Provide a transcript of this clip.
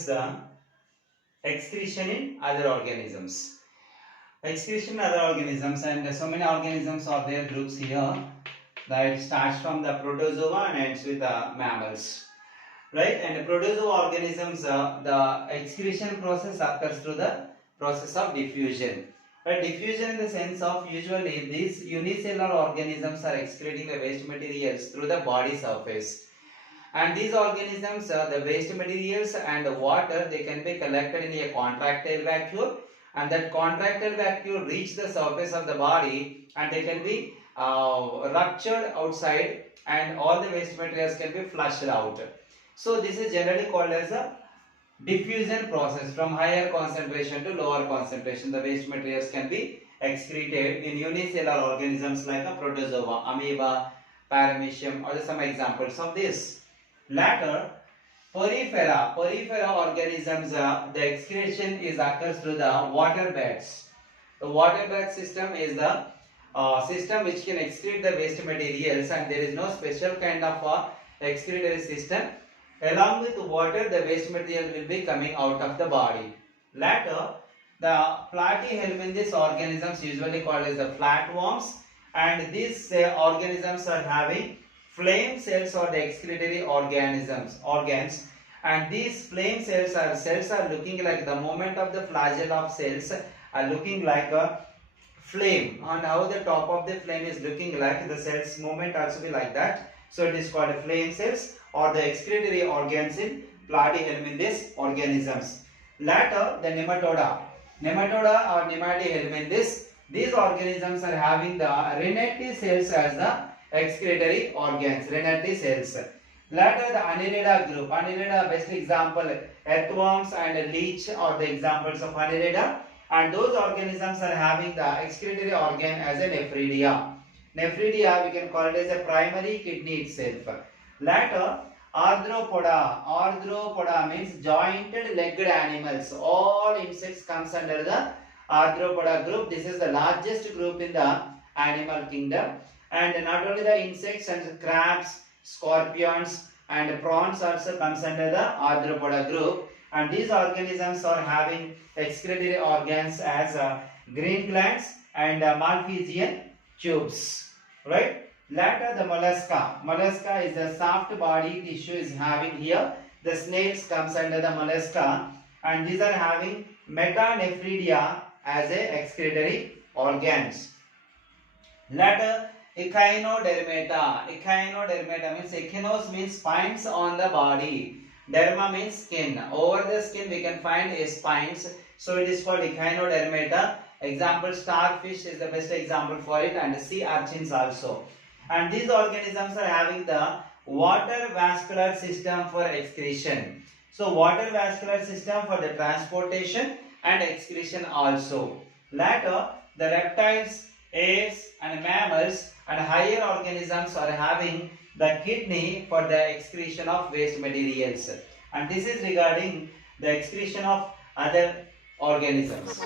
is the excretion in other organisms. Excretion in other organisms, and so many organisms are there, groups here. That starts from the protozoa and ends with the mammals, right? And protozoa organisms, the excretion process occurs through the process of diffusion. But diffusion in the sense of usually these unicellular organisms are excreting the waste materials through the body surface. And these organisms, the waste materials and the water, they can be collected in a contractile vacuole, and that contractile vacuole reach the surface of the body, and they can be ruptured outside, and all the waste materials can be flushed out. So this is generally called as a diffusion process. From higher concentration to lower concentration, the waste materials can be excreted in unicellular organisms like a protozoa, amoeba, paramecium, or some examples of this. Later, porifera organisms, the excretion occurs through the water beds. The water bed system is the system which can excrete the waste materials, and there is no special kind of excretory system. Along with water, the waste material will be coming out of the body. Later, the platyhelminthes organisms, usually called as the flatworms, and these organisms are having flame cells or the excretory organs, and these flame cells are looking like the movement of the flagella of cells are looking like a flame, and how the top of the flame is looking like, the cells movement also be like that. So it is called flame cells or the excretory organs in platyhelminthes organisms. Later, the nematoda or nematohelminthes, these organisms are having the Renneti cells as the excretory organs, Renneti cells. Later, the Annelida group. Annelida, best example, earthworms and leech are the examples of Annelida. And those organisms are having the excretory organ as a nephridia. Nephridia, we can call it as a primary kidney itself. Later, arthropoda means jointed legged animals. All insects comes under the arthropoda group. This is the largest group in the animal kingdom. And not only the insects and crabs, scorpions and prawns also comes under the arthropoda group. And these organisms are having excretory organs as green glands and Malpighian tubes, right? Later, the mollusca. Mollusca is the soft body tissue is having here. The snails comes under the mollusca, and these are having metanephridia as a excretory organs. Later, echinodermata. Echinodermata means echinos means spines on the body. Derma means skin. Over the skin we can find spines. So it is called echinodermata. Example, starfish is the best example for it, and sea urchins also. And these organisms are having the water vascular system for excretion. So water vascular system for the transportation and excretion also. Later, the reptiles, apes and mammals and higher organisms are having the kidney for the excretion of waste materials. And this is regarding the excretion of other organisms.